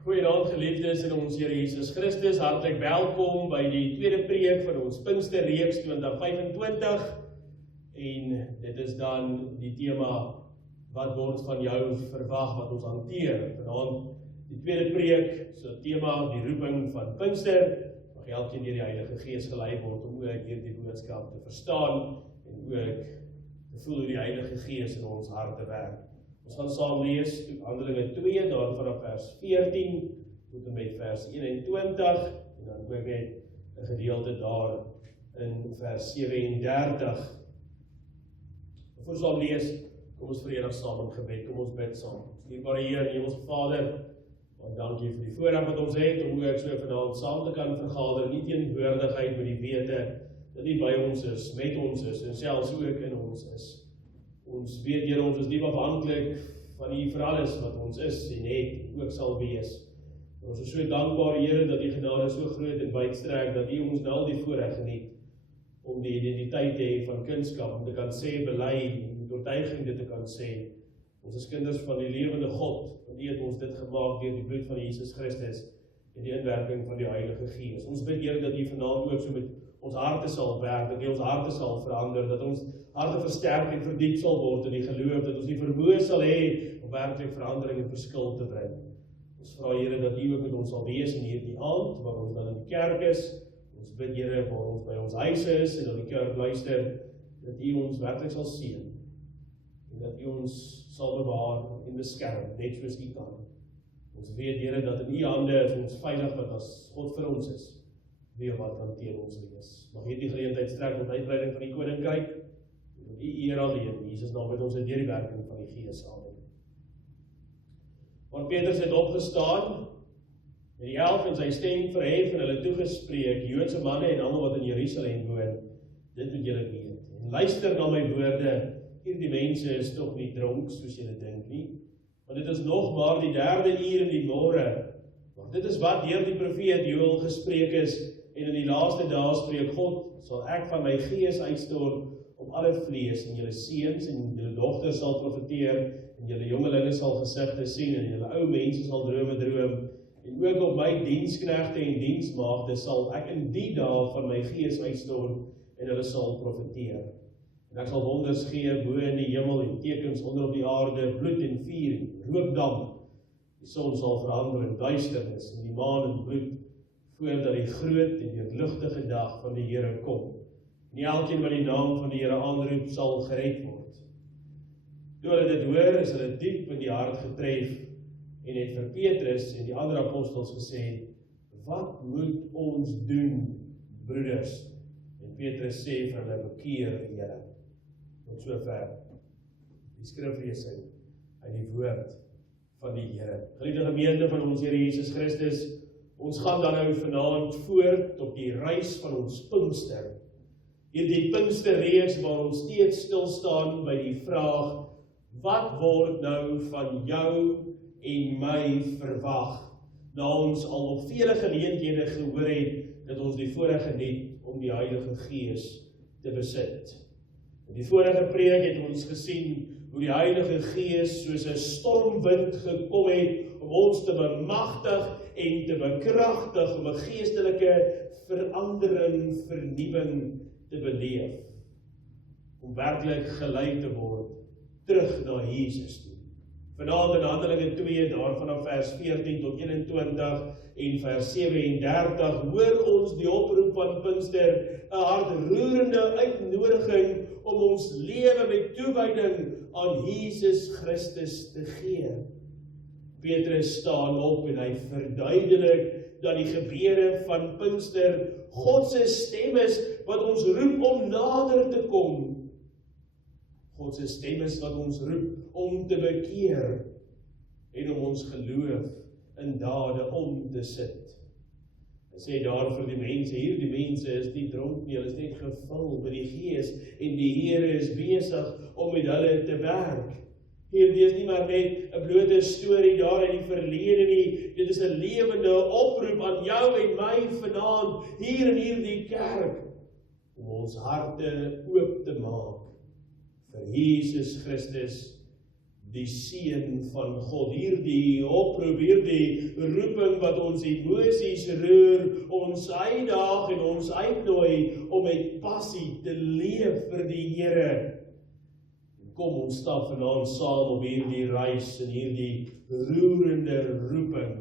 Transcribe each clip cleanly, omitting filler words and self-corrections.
Goeienaand geliefdes in ons Here Jesus Christus, hartlik welkom by die tweede preek van ons Pinksterreeks 2025 en dit is dan die tema wat word van jou verwag wat ons hanteer. Vanaand die tweede preek, so tema die roeping van Pinkster, mag elkeen deur die Heilige Gees gelei word om ook hierdie boodskap te verstaan en ook te voel hoe die Heilige Gees in ons harte werk. Ons gaan saam lees Handelinge 2, daar vanaf vers 14 tot en met vers 21 en dan ook net 'n gedeelte daar in vers 37. Voor ons saam lees, kom ons verenig saam in gebed, kom ons bid saam. Dierbare Heer, Hemelse Vader, baie dankie vir die voorreg wat ons het om ook so vanaand saam te kan vergader, nie teenwoordigheid met die wete dat U by ons is, met ons is en selfs ook in ons is. Ons weet, Here, ons is diep afhanklik van U vir alles wat ons is en het, ook sal wees. Ons is so dankbaar, Here, dat U genade so groot en wydstrek, dat U ons nou die voorreg geniet om die identiteit te hê van kindskap, om te kan sê, bely, met oortuiging dit te kan sê. Ons is kinders van die lewende God, want U het ons dit gemaak deur die bloed van Jesus Christus en die inwerking van die Heilige Gees. Ons bid, Here, dat U vanaand ook so met ons harte sal werk, dat U ons harte sal verander, dat ons harte versterk en verdiep sal word in die geloof, dat ons die vermoë sal hê om werklik verandering en verskil te bring. Ons vra, Here, dat U ook met ons sal wees in hierdie aand, waar ons dan in die kerk is. Ons bid, Here, waar ons by ons huise is en op die kerk luister, dat U ons werklik sal seën en dat U ons sal bewaar en beskerm, net soos U kan. Ons weet, Here, dat in U hande is ons veilig, wat as God vir ons is, wie wat kan teen ons wees. Mag hierdie geleentheid strek tot uitbreiding van die koninkryk, en U eer alleen, Jesus naam met ons in die werking van die Gees. Amen. Want Petrus het opgestaan, en die 11 en sy stem verhef en hulle toegespreek, Joodse manne en almal wat in Jerusalem woon, dit moet julle weet. En luister na my woorde, hierdie mense is tog nie dronk, soos julle dink nie, want dit is nog maar die 3de uur in die môre, want dit is wat deur die profeet Joël gespreek is, en in die laaste dae spreek God, sal ek van my gees uitstort op alle vlees, en julle seuns en julle dogters sal profeteer, en julle jongelinge sal gesigte sien, en julle ou mense sal drome droom, en ook op my diensknegte en diensmaagde sal ek in die dae van my gees uitstort, en hulle sal profeteer. En ek sal wonders gee bo in die hemel, en tekens onder op die aarde, bloed en vuur, en rookdamp. Die son sal verander in duisternis, en die maan in bloed, voordat die groot en deurligtige dag van die Here kom. Nie elkeen wat die naam van die Here aanroep, sal gered word. Toe hulle dit hoor, is hulle diep in die hart getref, en het vir Petrus en die ander apostels gesê, wat moet ons doen, broeders? En Petrus sê vir hulle, bekeer die Here. Tot sover die skriflesing uit die woord van die Here. Geliefde gemeente van ons Here Jesus Christus, ons gaan dan nou vanaand voort op die reis van ons Pinkster. Hierdie Pinksterreeks waar ons steeds stil staan by die vraag, wat word nou van jou en my verwag? Na ons al op vele geleenthede gehoor het, dat ons die voorreg geniet om die Heilige Gees te besit. In die vorige preek het ons gesien hoe die Heilige Gees soos 'n stormwind gekom het om ons te bemagtig en te bekragtig om 'n geestelike verandering, vernuwing te beleef. Om werklik gelei te word terug na Jesus toe. Vanaand in Handelinge 2, daar vanaf vers 14 tot 21 en vers 37, hoor ons die oproep van Pinkster, 'n hartroerende uitnodiging om ons lewe met toewyding aan Jesus Christus te gee. Petrus staan op en hy verduidelik dat die gebeure van Pinkster God se stem is wat ons roep om nader te kom. God se stem is wat ons roep om te bekeer en om ons geloof in dade om te sit. Hy sê daar vir die mense, hierdie mense is nie dronk nie, hulle is net gevul met die Gees en die Here is besig om met hulle te werk. Hierdie is nie maar net 'n blote storie daar in die verlede nie, dit is 'n lewende oproep aan jou en my vanaand hier in hierdie kerk om ons harte oop te maak vir Jesus Christus die seun van God. Hierdie oproep, hierdie roeping wat ons emosies roer, ons uitdaag en ons uitnooi om met passie te leef vir die Here. Kom ons stap vanaand saam op hierdie reis en hierdie roerende roeping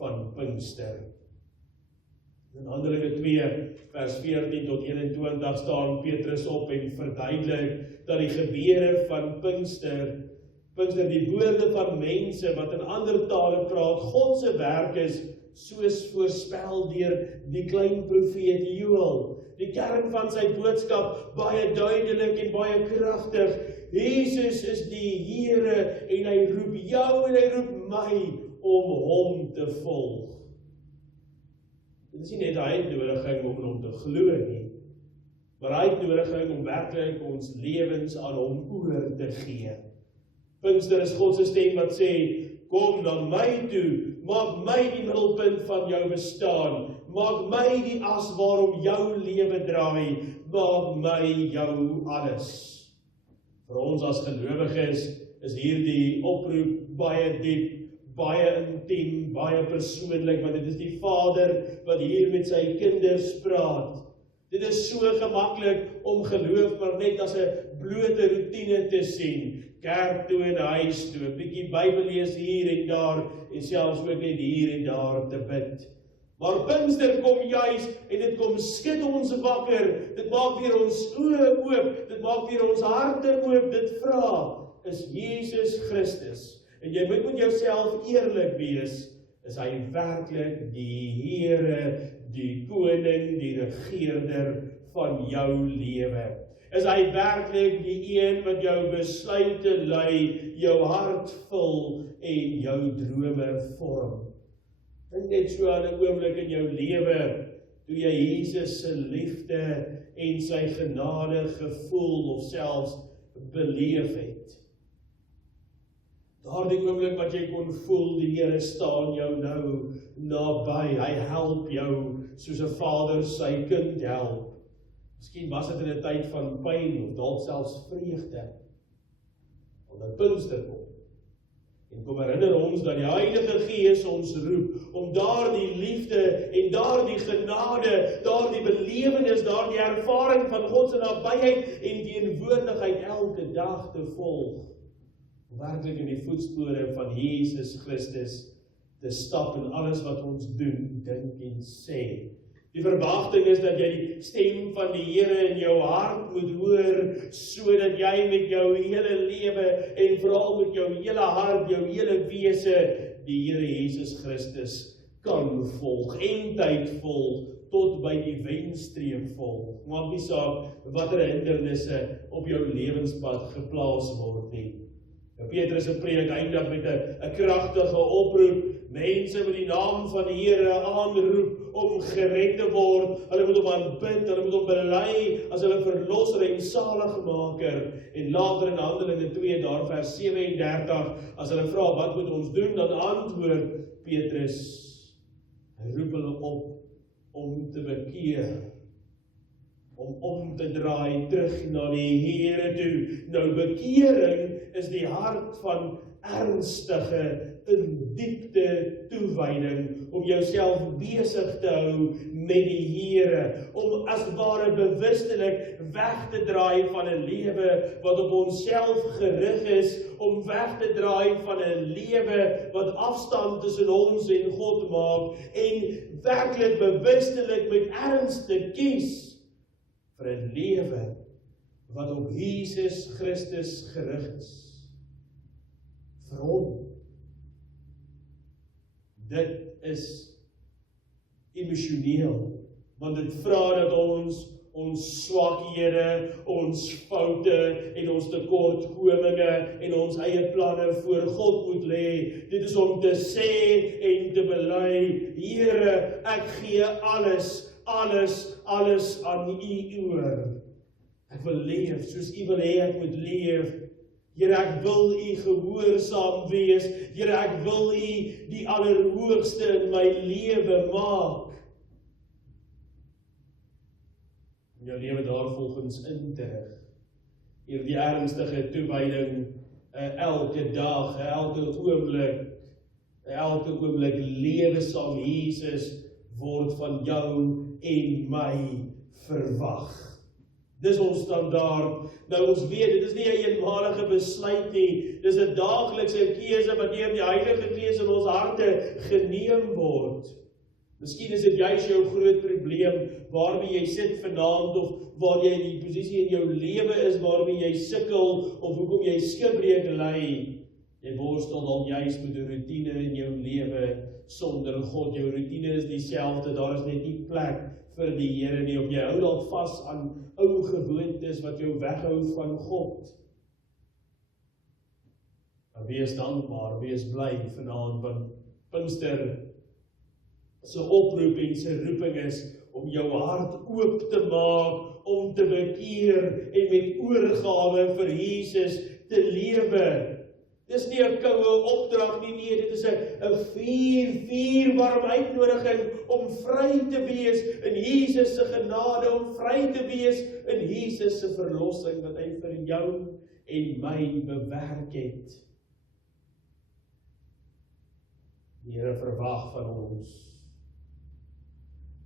van Pinkster. In Handelinge 2 vers 14 tot 21 staan Petrus op en verduidelik dat die gebeure van Pinkster die woorde van mense wat in ander tale praat, God se werk is soos voorspel deur die klein profeet Joël. Die kern van sy boodskap baie duidelik en baie kragtig. Jesus is die Here en hy roep jou en hy roep my om hom te volg. Dit is nie net hy uitnodiging om hom te glo nie, maar hy uitnodiging om werklik ons lewens aan hom oor te gee. Pinkster is God se stem wat sê, kom na my toe, maak my die middelpunt van jou bestaan, maak my die as waarom jou lewe draai, maak my jou alles. Vir ons as gelowiges is hierdie oproep baie diep, baie intiem, baie persoonlik, want dit is die Vader wat hier met sy kinders praat. Dit is so gemaklik om geloof maar net as 'n blote roetine te sien. Kerk toe en huis toe, 'n bietjie Bybel lees hier en daar, en selfs ook net hier en daar te bid. Maar Pinkster kom juis, en dit kom skud ons wakker, dit maak weer ons oë oop, dit maak weer ons harte oop, dit vra, is Jesus Christus, en jy moet met jouself eerlik wees, is hy werklik die Here, die koning, die regeerder van jou lewe? Is hy werklik die een wat jou besluite lei, jou hart vul en jou drome vorm? Dink net so aan 'n oomblik in jou lewe, toe jy Jesus se liefde en sy genade gevoel of selfs beleef het. Daardie oomblik wat jy kon voel, die Here staan jou nou naby, hy help jou soos 'n vader sy kind help. Miskien was dit in 'n tyd van pyn of dalk selfs vreugde. Wanneer Pinkster kom. En kom herinner ons dat die Heilige Gees ons roep om daardie liefde en daardie genade, daardie belewenis, daardie ervaring van God se nabyheid en teenwoordigheid elke dag te volg. Werklik in die voetspore van Jesus Christus te stap in alles wat ons doen, dink en sê. Die verwagting is dat jy die stem van die Here in jou hart moet hoor, sodat jy met jou hele lewe en veral met jou hele hart, jou hele wese, die Here Jesus Christus kan volg, en tyd volg, tot by die wenstreep volg. Maak nie saak watter hindernisse op jou lewenspad geplaas word nie. Petrus se preek eindig met 'n kragtige oproep. Mense wat die naam van die Here aanroep om gered te word, hulle moet hom aanbid, hulle moet hom bely as hulle verlosser en saligmaker. En later in Handelinge 2, daar vers 37, as hulle vra wat moet ons doen, dan antwoord Petrus, hy roep hulle op om te bekeer, om te draai terug na die Here toe. Nou bekering is die hart van ernstige, in diepte toewyding, om jouself besig te hou met die Here, om as ware bewustelik weg te draai van 'n lewe wat op onsself gerig is, om weg te draai van 'n lewe wat afstand tussen ons en God maak, en werklik bewustelik met erns te kies vir 'n lewe wat op Jesus Christus gerig is. Vir hom. Dit is emosioneel, want dit vra dat ons swakhede, ons foute en ons tekortkominge en ons eie planne voor God moet lê. Dit is om te sê en te bely, Here, ek gee alles aan U oor. Ek wil leef soos U wil hê ek moet leef. Here, ek wil U gehoorsaam wees. Here, ek wil U die allerhoogste in my lewe maak. En jou lewe daarvolgens in te rig. Hierdie ernstige toewyding elke dag, elke oomblik lewe saam Jesus word van jou en my verwag. Dis ons standaard. Nou ons weet, dit is nie 'n eenmalige besluit nie, dis 'n daaglikse keuse wat deur die Heilige Gees in ons harte geneem word. Miskien is dit juist jou groot probleem waarmee jy sit vanaand, of waar jy in die posisie in jou lewe is waarmee jy sukkel, of hoekom jy skipbreek ly. Jy worstel dalk juist met 'n rotine in jou lewe sonder God. Jou rotine is dieselfde, daar is net nie plek vir die Here nie, of jy hou dalk vas aan ou gewoontes wat jou weghou van God. Maar wees dankbaar, wees bly vanaand, want Pinkster se oproep en se roeping is om jou hart oop te maak, om te bekeer en met oorgawe vir Jesus te lewe. Dis nie 'n koue opdrag nie, nee, dit is 'n vuurwarm uitnodiging om vry te wees in Jesus se genade, om vry te wees in Jesus se verlossing wat hy vir jou en my bewerk het. Die Here verwag van ons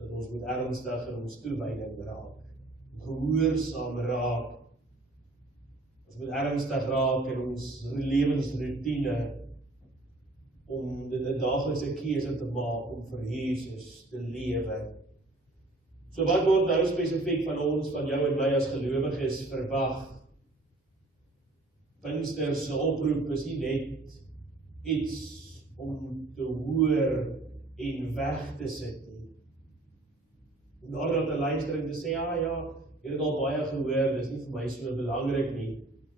dat ons moet ernstig in ons toewyding raak, gehoorsaam raak. Ons moet ernstig raak in ons lewensroutine, om dit 'n daaglikse keuse te maak om vir Jesus te lewe. So wat word nou spesifiek van ons, van jou en my as gelowiges verwag? Pinkster se oproep is nie net iets om te hoor en weg te sit nie. Nadat te luister en te sê, ja, jy het al baie gehoor, dis nie vir my so belangrik nie.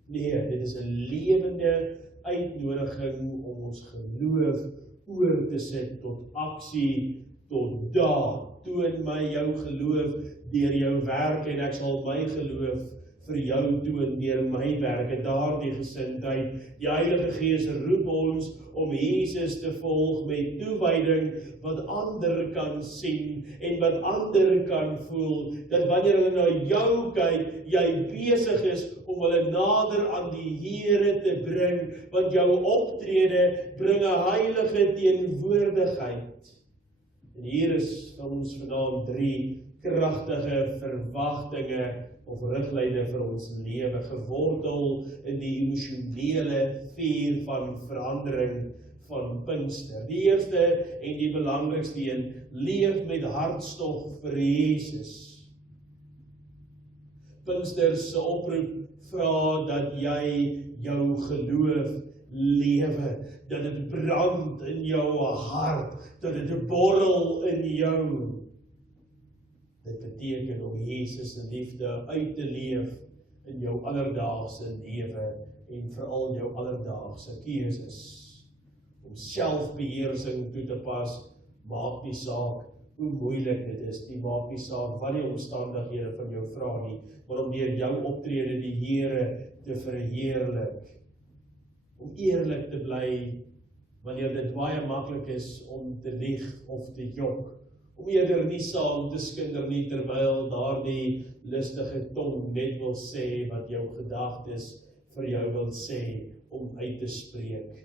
Nee, dit is 'n lewende uitnodiging om ons geloof oor te sit tot aksie, tot daad. Toon my jou geloof deur jou werk en ek sal my geloof vir jou toon deur my werk. En daardie gesindheid, die Heilige Gees roep ons om Jesus te volg met toewyding wat ander kan sien en wat ander kan voel, dat wanneer hulle na jou kyk, jy besig is om hulle nader aan die Here te bring, want jou optrede bring 'n heilige teenwoordigheid. En hier is vir ons vanaand 3 kragtige verwagtinge of riglyne vir ons lewe, gewortel in die emosionele vuur van verandering van Pinkster. Die eerste en die belangrikste een, leef met hartstog vir Jesus. Pinkster se oproep vra dat jy jou geloof lewe, dat dit brand in jou hart, dat dit borrel in jou. Dit beteken om Jesus se liefde uit te leef in jou alledaagse lewe en veral jou alledaagse keuses. Om selfbeheersing toe te pas, maak nie saak hoe moeilik dit is, nie maak nie saak wat die omstandighede van jou vra nie, maar om deur jou optrede die Here te verheerlik. Om eerlik te bly wanneer dit baie maklik is om te lieg of te jok. Om eerder nie saam te skinder nie, terwyl daardie lustige tong net wil sê wat jou gedagtes vir jou wil sê om uit te spreek.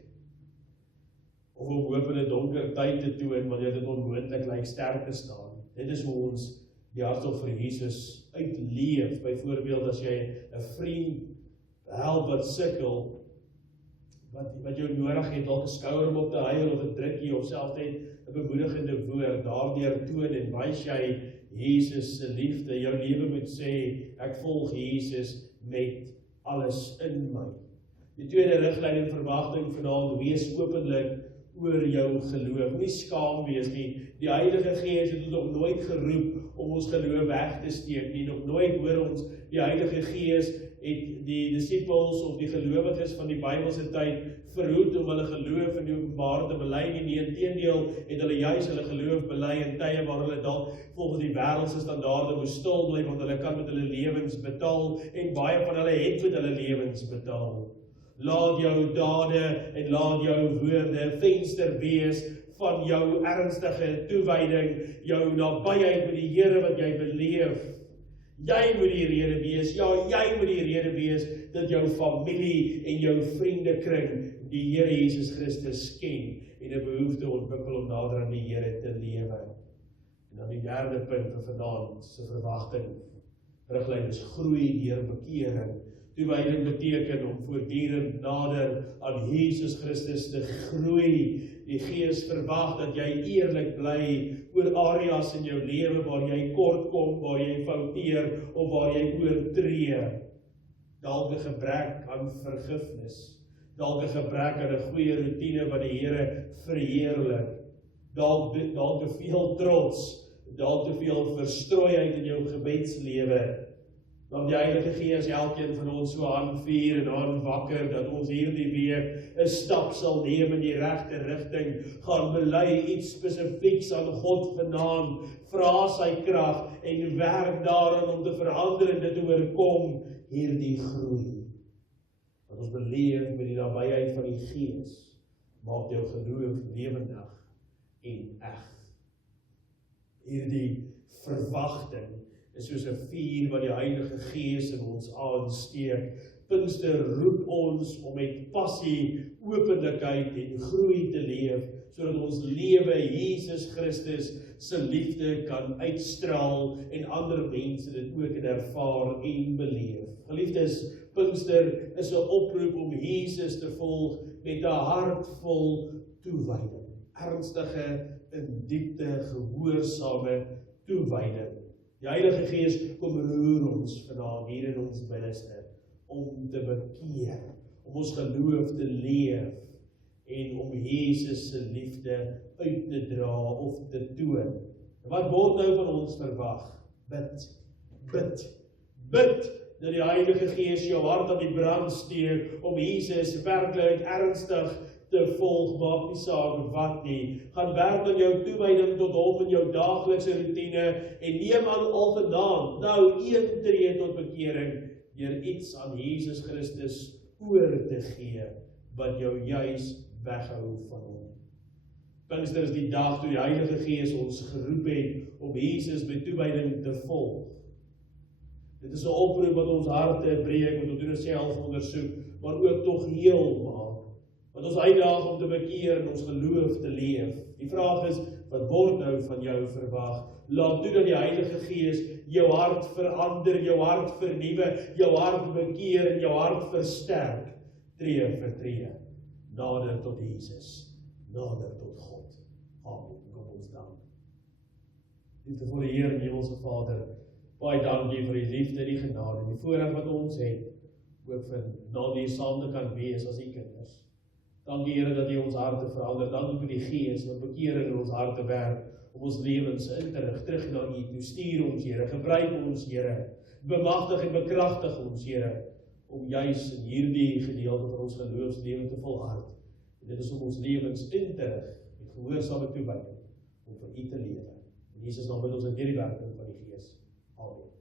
Of om hoop in 'n donker tyd te toon wanneer dit onmoontlik lyk sterk te staan. Dit is hoe ons die hartstog vir Jesus uitleef. Byvoorbeeld as jy 'n vriend help wat sukkel, wat jou nodig het, dalk 'n skouer om op te huil of 'n drukkie of selfs net 'n bemoedigende woord, daardeur toon en wys jy Jesus se liefde. Jou lewe moet sê, ek volg Jesus met alles in my. Die tweede riglyn en verwagting vanaand, wees openlik oor jou geloof. Nie skaam wees nie. Die Heilige Gees het ons nog nooit geroep om ons geloof weg te steek nie. Nog nooit hoor ons die Heilige Gees het die disippels of die gelowiges van die Bybelse tyd verhoed om hulle geloof in die openbaar te bely nie. Inteendeel het hulle juis hulle geloof bely in tye waar hulle dalk volgens die wêreldse standaarde moes stil bly, want hulle kan met hulle lewens betaal en baie van hulle het met hulle lewens betaal. Laat jou dade en laat jou woorde 'n venster wees van jou ernstige toewyding, jou nabyheid met die Here wat jy beleef. Jy moet die rede wees, ja, jy moet die rede wees, dat jou familie en jou vriendekring die Here Jesus Christus ken, en 'n behoefte ontwikkel om nader aan die Here te lewe. En dan die derde punt van vanaand se verwagting, riglyn is groei deur bekering. Toewyding beteken om voortdurend nader aan Jesus Christus te groei. Die Gees verwag dat jy eerlik bly oor areas in jou lewe waar jy kort kom, waar jy fouteer of waar jy oortree. Dalk 'n gebrek aan vergifnis, dalk 'n gebrek aan 'n goeie roetine wat die Here verheerlik, dalk te veel trots, dalk te veel verstrooiheid in jou gebedslewe. Dan die Heilige Gees elkeen van ons so aanvuur en aanwakker, dat ons hierdie week 'n stap sal neem in die regte rigting, gaan bely iets spesifieks aan God vanaand, vra sy krag en werk daaraan om te verander en dit te oorkom, hierdie groei. Wat ons beleef met die nabyheid van die Gees, maak jou geloof lewendig en eg. Hierdie verwagting is soos 'n vuur wat die Heilige Gees in ons aansteek. Pinkster roep ons om met passie, openlikheid en groei te leef, sodat ons lewe Jesus Christus se liefde kan uitstraal en ander mense dit ook kan ervaar en beleef. Geliefdes, Pinkster is 'n oproep om Jesus te volg met 'n hart vol toewyding. Ernstige, in diepte gehoorsame toewyding. Die Heilige Gees kom roer ons vanaand hier in ons binneste om te bekeer, om ons geloof te leef en om Jesus se liefde uit te dra of te toon. Wat word nou van ons verwag? Bid dat die Heilige Gees jou hart aan die brand steek om Jesus werklik ernstig te volg, maak nie saak wat nie. Gaan werk aan jou toewyding tot hom in jou daaglikse roetine en neem aan al vanaand nou een tree tot bekering deur iets aan Jesus Christus oor te gee wat jou juis weghou van hom. Pinkster is die dag toe die Heilige Gees ons geroep het om Jesus met toewyding te volg. Dit is 'n oproep wat ons harte breek, wat ons doen 'n selfondersoek, maar ook tog heel maak. Wat ons uitdaag om te bekeer en ons geloof te leef. Die vraag is, wat word nou van jou verwag? Laat toe dat die Heilige Gees jou hart verander, jou hart vernuwe, jou hart bekeer en jou hart versterk, tree vir tree, nader tot Jesus, nader tot God. Amen. Kom ons dank. Liefdevolle Heer en Hemelse Vader, baie dankie vir die liefde, die genade en die voorreg wat ons het, ook vir na die saam te kan wees as die kinders. Dankie Here dat U ons harte verander, dankie vir die Gees wat bekering in ons harte werk, om ons lewens in te rig, terug na U toe. Stuur ons Here, gebruik ons Here, bemagtig en bekragtig ons Here, om juis in hierdie gedeelte van ons geloofslewe te volhard. En dit is om ons lewens in te rig, met gehoorsame toewyding, om vir U te lewe. In Jesus naam bid ons in hierdie werking van die Gees. Amen.